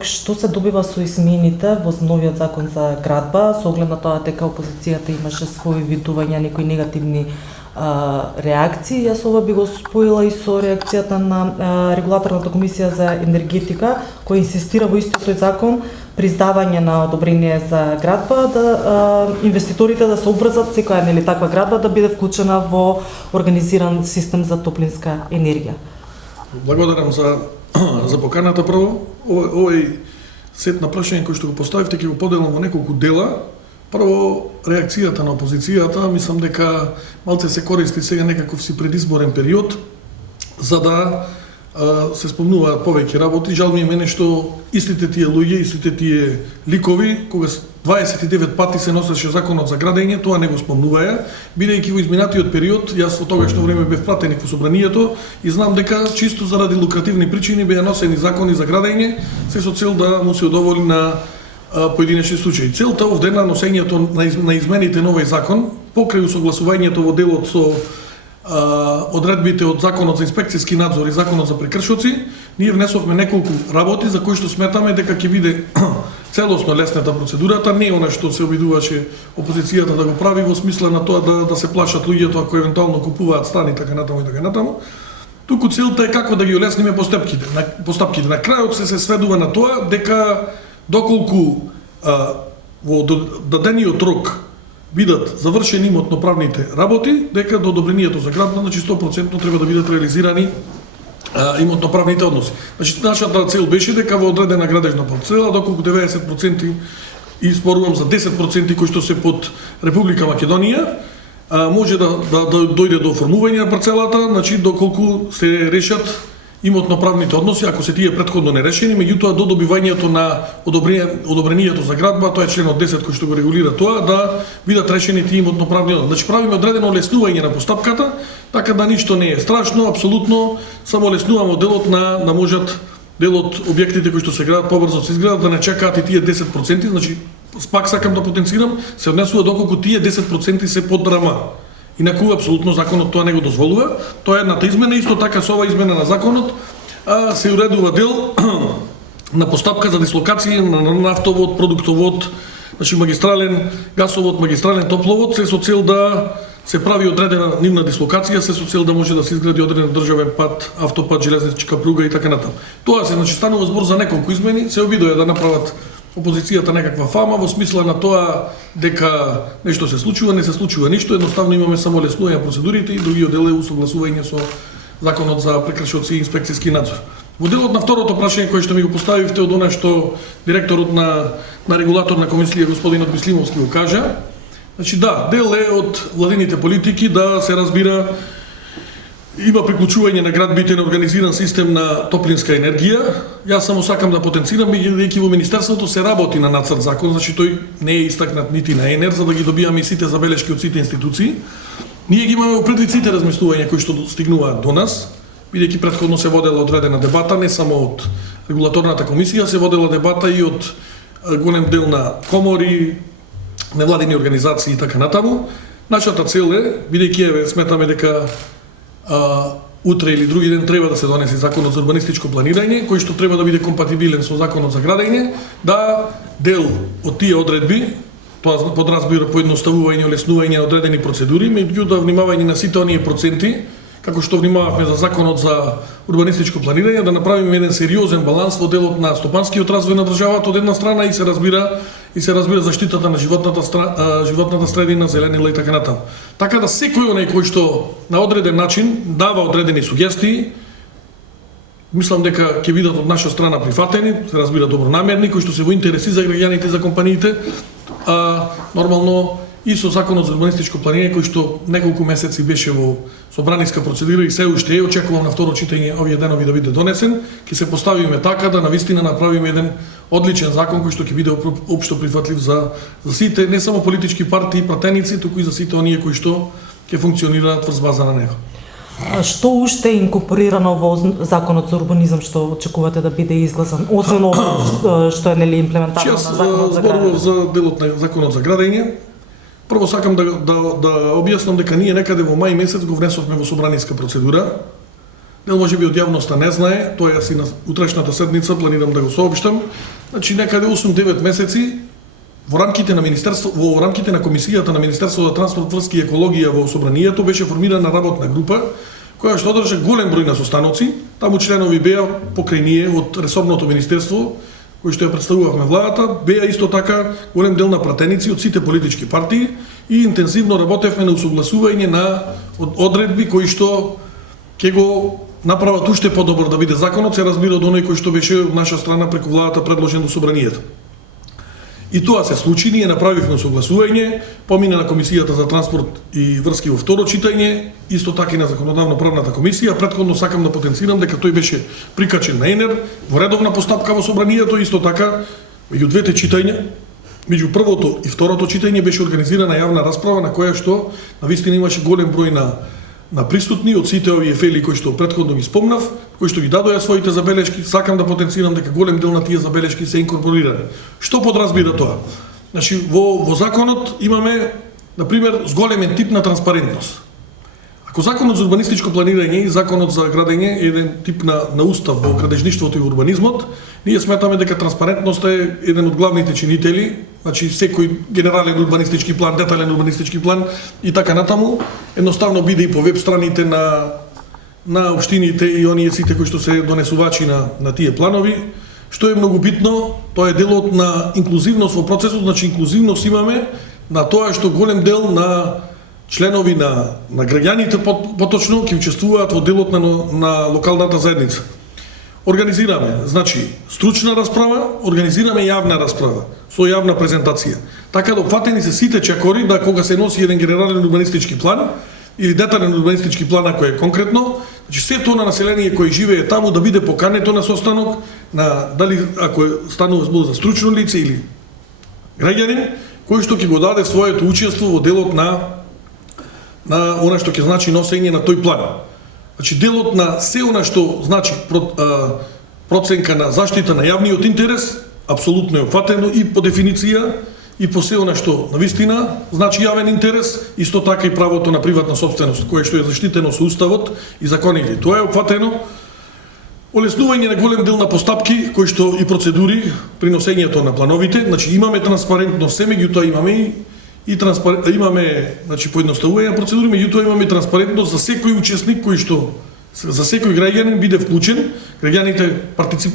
Што се добива со измените во новиот закон за градба, со оглед на тоа дека опозицијата имаше своји видувања, некои негативни реакции. Јас ова би го споила и со реакцијата на регулаторната комисија за енергетика, која инсистира во истиот тој закон при издавање на одобрение за градба да инвеститорите да се обврзат секоја нели таква градба да биде вклучена во организиран систем за топлинска енергија. Благодарам за поканата прво. Овој сет на прашање кој што го поставивте ќе го поделам во неколку дела. Прво, реакцијата на опозицијата, мислам дека малце се користи сега некаков си предизборен период за да се спомнуваат повеќе работи. Жал ми е мене што истите тие луѓе, истите тие ликови, кога 29 пати се носеше законот за градење, тоа не го спомнуваја, бидејќи во изминатиот период, јас во тогашно време бев пратеник во собранието и знам дека чисто заради лукративни причини беа носени закони за градење, се со цел да му се удоволи на поединечни случаи. Целта овде на носењето на измените на овој закон, покрај усогласувањето во делот со одредбите од Законот за инспекцијски надзор и Законот за прекршоци, ние внесовме неколку работи за кои што сметаме дека ќе биде целосно лесната процедурата, не она што се обидуваше опозицијата да го прави во смисла на тоа да се плашат луѓето ако евентуално купуваат стани така натаму и така натаму. Туку целта е како да ги олесниме постапките. На крајот се сведува на тоа дека доколку во дадениот рок бидат завршени имотно-правните работи, дека до одобрението за градба, значи 100% треба да бидат реализирани имотно-правните односи. Значи, нашата цел беше дека во одредена градежна парцела, доколку 90% и спорувам за 10% кои што се под Република Македонија, може да дојде до оформување на парцелата, значи доколку се решат имотно-правните односи, ако се тие претходно нерешени, меѓутоа до добивањето на одобрението за градба, тоа е членот 10 кој што го регулира тоа, да бидат решени тие имотно-правни односи. Значи правиме одредено олеснување на постапката, така да ништо не е страшно, апсолутно, само олеснуваме делот на можат делот објектите кои што се градат побрзо се изградат, да не чекаат и тие 10%, значи пак сакам да потенцирам, се однесува доколку тие 10% се под драма. Инаку, апсолутно, законот тоа не го дозволува. Тоа е едната измена, исто така со ова измена на законот се уредува дел на постапка за дислокација на нафтовод, продуктовод, значи магистрален гасовод, магистрален топловод, се со цел да се прави одредена нивна дислокација, се со цел да може да се изгради одреден државен пат, автопат, железничка пруга и така натаму. Тоа се, значи, станува збор за неколку измени, се обидува да направат опозицијата некаква фама во смисла на тоа дека нешто се случува, не се случува ништо, едноставно имаме само леснување на процедурите и другиот дел е усогласување со Законот за прекршоци и инспекцијски надзор. Во делот на второто прашање кој што ми го поставивте од она што директорот на регулаторна комисија господинот Бислимовски го кажа, значи да, дел е од владините политики да се разбира има приклучување на градбите на организиран систем на топлинска енергија. Јас само сакам да потенцирам, бидејќи во Министерството се работи на нацрт закон, значи тој не е истакнат нити на ЕНЕР, за да ги добиаме и сите забелешки од сите институции. Ние ги имаме предвид сите размислувања кои што стигнуваат до нас, бидејќи претходно се водела одредена дебата, не само од регулаторната комисија, се водела дебата и од голем дел на комори, невладини организации и така натаму. Нашата цел е, бидејќи сметаме дека утре или други ден треба да се донесе законот за урбанистичко планирање, кој што треба да биде компатибилен со законот за градење, да дел од тие одредби, тоа подразбира поедноставување и олеснување на одредени процедури, меѓутоа внимавање на сите оние проценти, како што внимававме за законот за урбанистичко планирање, да направиме еден сериозен баланс во делот на стопанскиот развој на државата од една страна и се разбира заштитата на животната средина, зеленила и така натаму. Така да секој оној кој што на одреден начин дава одредени сугестии, мислам дека ќе бидат од наша страна прифатени, се разбира добронамерни, кои што се во интереси за граѓаните и за компаниите, нормално и со законот за урбанистичко планирање кој што неколку месеци беше во собраниска процедура и се уште е, очекувам на второ читање овие денови да биде донесен, ќе се поставиме така да навистина направиме еден одличен закон кој што ќе биде општо прифатлив за сите, не само политички партии, пратеници, туку и за сите оние кои што ќе функционираат врз база на него. Што уште е инкорпорирано во законот за урбанизам што очекувате да биде изгласан, освен ова што е нели имплементарано на законот за градење? За делот на законот за градење, прво сакам да објаснам дека ние некаде во мај месец го внесовме во собраниска процедура дел можеби од јавноста не знае, тоа јас и на утрешната седница планирам да го соопштам. Значи некаде 8-9 месеци во рамките на комисијата на Министерството за транспорт, врски и екологија во собранието беше формирана работна група која што одржа голем број на состаноци. Таму членови беа покрај ние од ресорното министерство кои што ја представувавме владата, беа исто така голем дел на пратеници од сите политички партии и интензивно работевме на усогласување на одредби кои што ќе го направат уште подобро да биде законот, се разбира од оној кој што беше од наша страна преку владата предложен до собранието. И тоа се случи, ние направивме согласување, помина на Комисијата за транспорт и врски во второ читање, исто така и на Законодавно-правната комисија. Претходно сакам да потенцирам дека тој беше прикачен на ЕНЕР во редовна постапка во собранието, исто така меѓу двете читања, меѓу првото и второто читање беше организирана јавна расправа на која што навистина имаше голем број на присутни од сите овие фели кои што претходно ги спомнав, кои што ги дадоа своите забелешки. Сакам да потенцирам дека голем дел на тие забелешки се инкорпорирани. Што подразбира тоа? Значи во законот имаме на пример зголемен тип на транспарентност. Ако законот за урбанистичко планирање и законот за градење е еден тип на устав во градежништвото и урбанизмот, ние сметаме дека транспарентноста е еден од главните чинители. Значи секој генерален урбанистички план, детален урбанистички план и така натаму едноставно биде и по веб страните на општините и оние сите кои што се донесувачи на тие планови. Што е многу битно, тоа е делот на инклузивност во процесот. Значи инклузивност имаме на тоа што голем дел на членови на граѓаните поточно ќе учествуваат во делот на локалната заедница. Организираме, значи, стручна расправа, организираме јавна расправа со јавна презентација. Така да опфатени се сите чекори да кога се носи еден генерален урбанистички план или детален урбанистички план ако е конкретно, значи сето на население кој живее таму да биде покането на состанок, дали ако станува збор за стручно лице или граѓанин, кој што ќе го даде своето учество во делот на она што ќе значи носење на тој план. Значи делот на се она што значи проценка на заштита на јавниот интерес апсолутно е опфатено и по дефиниција и по се она што навистина значи јавен интерес, исто така и правото на приватна сопственост кое што е заштитено со уставот и законите. Тоа е опфатено. Олеснување на голем дел на постапки кои што и процедури при носењето на плановите. Значи имаме транспарентност, се меѓутоа имаме имаме значи поедноставување на процедури, меѓутоа имаме транспарентност за секој учесник кој што за секој граѓанин биде вклучен. Граѓаните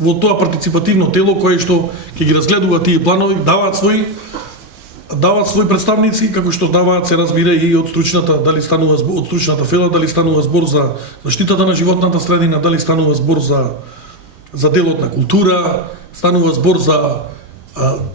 во тоа партиципативно тело кое што ќе ги разгледува тие планови, даваат своји представници, како што даваат се разбира и од стручната, дали станува од стручната фела, дали станува збор за заштитата на животната средина, дали станува збор за делот на култура, станува збор за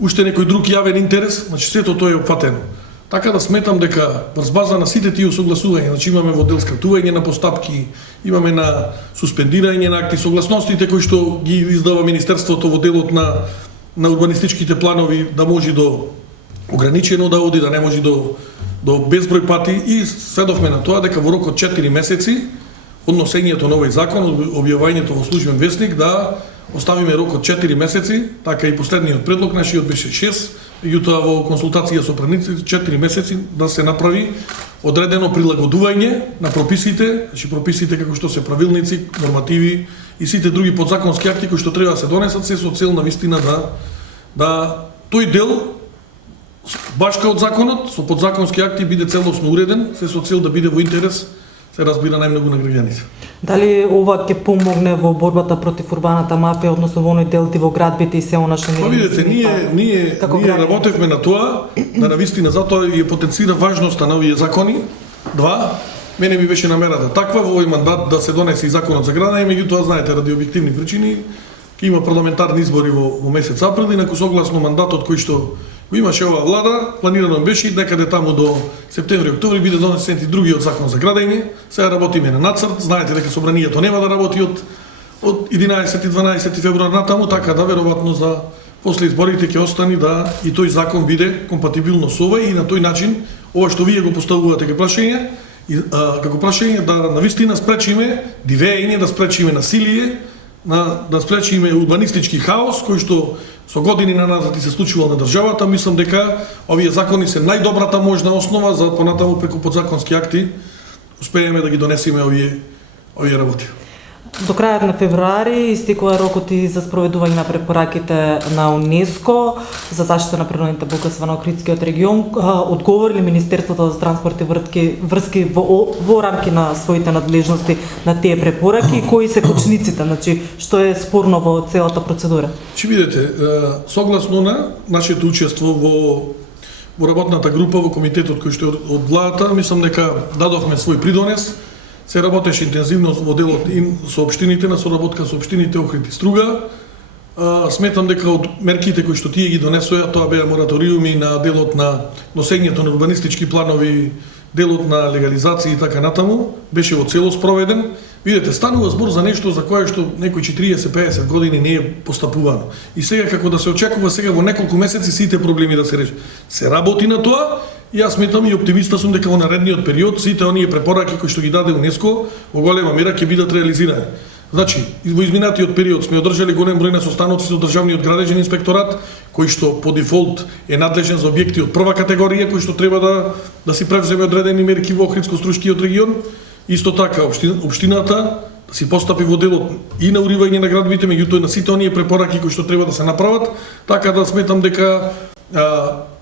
уште некој друг јавен интерес, значи сето тоа е опфатено. Така да сметам дека врз база на сите тие согласувања, значи имаме во дел скратување на постапки, имаме на суспендирање на акти, согласностите кои што ги издава Министерството во делот на урбанистичките планови да може до ограничено да оди, да не може до безброј пати, и сведовме на тоа дека во рок од 4 месеци од носењето на овој закон, објавувањето во службен весник, да оставиме рок од 4 месеци, така и последниот предлог нашиот беше 6, меѓутоа во консултација со правниците 4 месеци да се направи одредено прилагодување на прописите, значи прописите како што се правилници, нормативи и сите други подзаконски акти кои што треба да се донесат, се со цел на вистина да тој дел башка од законот со подзаконски акти биде целосно уреден, се со цел да биде во интерес, се разбира, најмногу на граѓаните. Дали ова ќе помогне во борбата против урбаната мафија, односно во оној делти во градбите и се она што не... Видете, ние работевме на тоа, да навистина затоа ја потенцира важноста на овие закони. Мене ми беше намерата таква во овој мандат да се донесе и законот за градење, меѓутоа знаете ради објективни причини ќе има парламентарни избори во месец април, инаку согласно мандатот кој што го имаше оваа влада, планирано беше некаде таму до септември-октомври биде донесен и другиот закон за градење. Сега работиме на нацрт, знаете дека собранието нема да работи од 11 и 12 февруар натаму, така да веројатно за после изборите ќе остани да и тој закон биде компатибилно со овој, и на тој начин ова што вие го поставувате како прашање да навистина спречиме дивење, да спречиме насилие, да спречиме урбанистички хаос кој што со години назад и се случувал на државата. Мислам дека овие закони се најдобрата можна основа за понатаму преку подзаконски акти успееме да ги донесеме овие работи. До крајот на февруари истекува рокот и за спроведување на препораките на УНЕСКО за заштита на природните богатства на Охридскиот регион. Одговори ли Министерството за транспорт и врски во рамки на своите надлежности на тие препораки и кои се почниците, значи што е спорно во целата процедура? Че видите, согласно на нашето учество во работната група во комитетот кој што е од владата, мислам дека дадовме свој придонес. Се работеше интензивно во делот и со општините, на соработка со општините Охрид и Струга. Сметам дека од мерките кои што тие ги донесоа, тоа беа мораториуми на делот на носењето на урбанистички планови, делот на легализација и така натаму, беше во целост проведен. Видете, станува збор за нешто за кое што некои 40-50 години не е постапувано. И сега како да се очекува сега во неколку месеци сите проблеми да се решат. Се работи на тоа. И јас сметам и оптимиста сум дека во наредниот период сите оние препораки кои што ги даде УНЕСКО во голема мера ќе бидат реализирани. Значи, во изминатиот период сме одржали голем број на состаноци со државниот градежен инспекторат, кој што по дефолт е надлежен за објекти од прва категорија, кои што треба да си превземе одредени мерки во Охридско-Струшкиот регион. Исто така општината да си постапи во делот и на уривање на градбите, меѓутоа на сите оние препораки кои што треба да се направат, така да сметам дека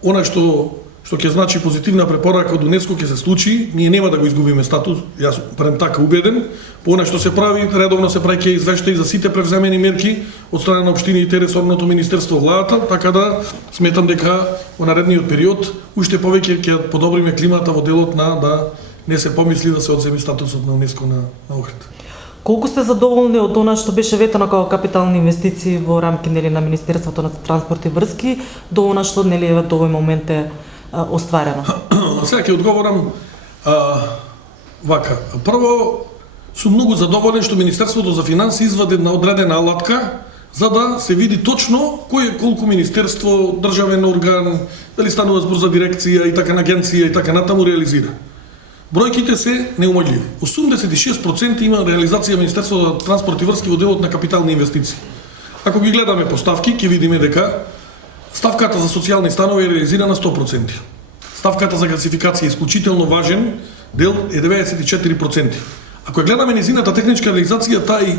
она што ќе значи позитивна препорака од УНЕСКО ќе се случи, ние нема да го изгубиме статус, јас барем така убеден, по она што се прави, редовно се прави ќе извештаи за сите превземени мерки од страна на општините, ресорното министерство, владата, така да сметам дека во наредниот период уште повеќе ќе подобриме климата во делот на да не се помисли да се одземи статусот на УНЕСКО на Охрид. Колку сте задоволни од она што беше ветено како капитални инвестиции во рамки на Министерството на транспорт и врски до она што до овој момент е остварено? Сега ќе одговорам вака. Прво, сум многу задоволен што Министерството за финанси извади една одредена алатка за да се види точно кој е колку министерство, државен орган, дали станува збор за дирекција и така на агенција и така натаму реализира. Бројките се неумолjivi. 86% има реализација Министерството за транспорт и врски во делот на капитални инвестиции. Ако ги гледаме по ставки, ќе видиме дека ставката за социјални станови е реализирана 100%. Ставката за гасификација е исклучително важен дел е 94%. Ако гледаме незината техничка реализација, таа и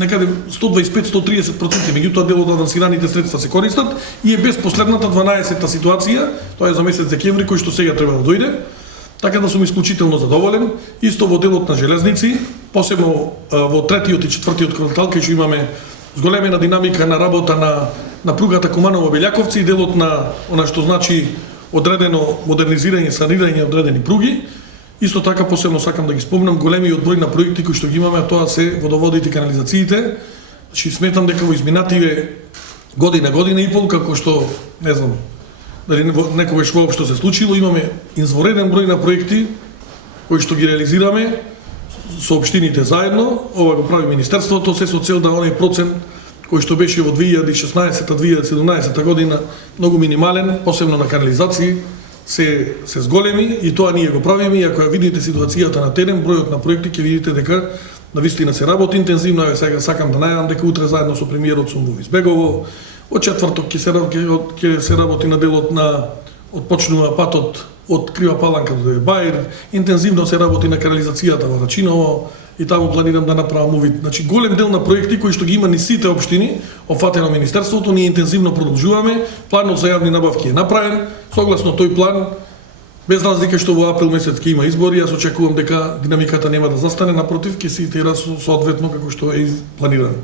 некаде 125-130%, меѓутоа дел од авансираните средства се користат и е без последната 12-та ситуација, тоа е за месец декември кој што сега треба да дојде. Така да сум исклучително задоволен. Исто во делот на железници, посебно во третиот и четвртиот квартал, кај што имаме зголемена динамика на работа на пругата Куманово-Белјаковци и делот на она што значи одредено модернизирање, санирање одредени пруги. Исто така посебно сакам да ги спомнам големиот број на проекти кои што ги имаме, тоа се водоводите и канализациите. Значи сметам дека во изминативе година и пол, како што не знам дали некогаш воопшто се случило, имаме извореден број на проекти кои што ги реализираме со општините заедно. Ова го прави Министерството, се со цел да оној процент кој што беше во 2016-2017 година многу минимален, посебно на канализации, се зголеми и тоа ние го правиме. И ако ја видите ситуацијата на терен, бројот на проекти, ќе видите дека навистина се работи интензивно. Сега сакам да најавам дека утре заедно со премиерот сум во Избегово. Од четврток ќе се работи на делот на отпочнува патот од Крива Паланка до Баир. Интензивно се работи на канализацијата во Рачиново и таму планирам да направам увид. Значи голем дел на проекти кои што ги има низ сите општини, опфатено Министерството, ние интензивно продолжуваме. Планот за јавни набавки е направен. Согласно тој план, без разлика што во април месец ќе има избори, јас очекувам дека динамиката нема да застане, напротив ќе се itera соодветно како што е планирано.